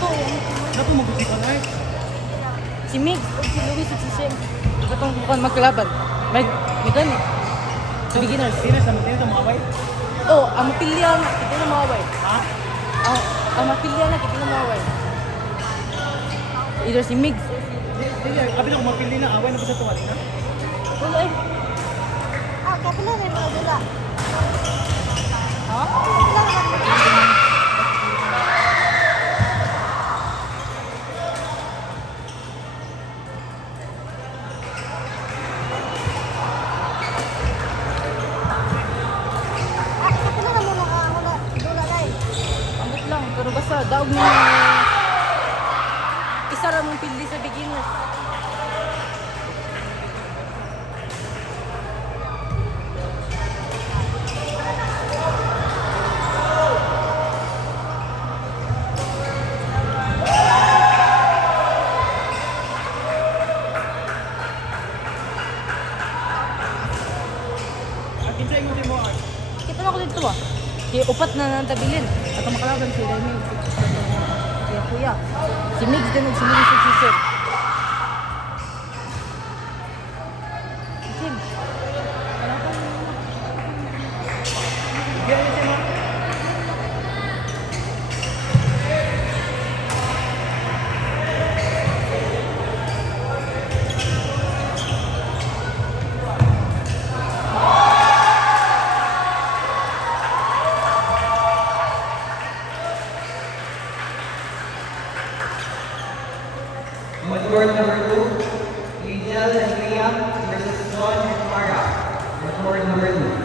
to. Dapat mag-usipan ay. Si Mig, o si Luis at si Shem. Itong bukan magkalaban. May gani. Sa beginners. Sino sa mga dito mga away? Oh, ang mapilya na, kita na mawaway. Ha? Ang mapilya na, kita na mawaway. Either si Mig. Sige, kapila ko mapili na away na ba sa tuwa na? Wala eh. Kapila rin mga dula. Ha? Kapila rin mga dula. Kapila na muna ka, wala dula na eh. Ambot lang, pero basta daog mo isa ra mong pili sa beginners. At kinsay mo mo ay. Kita na ko dito ah. Kaya upat na nantabilin. At ang makalaban si Remy. Kaya kuya. Si Migs din nagsimuli sa season. Si Sim. Diyan siya mo. Court number 2, Angel and Liam versus John and Mara. Court number 2.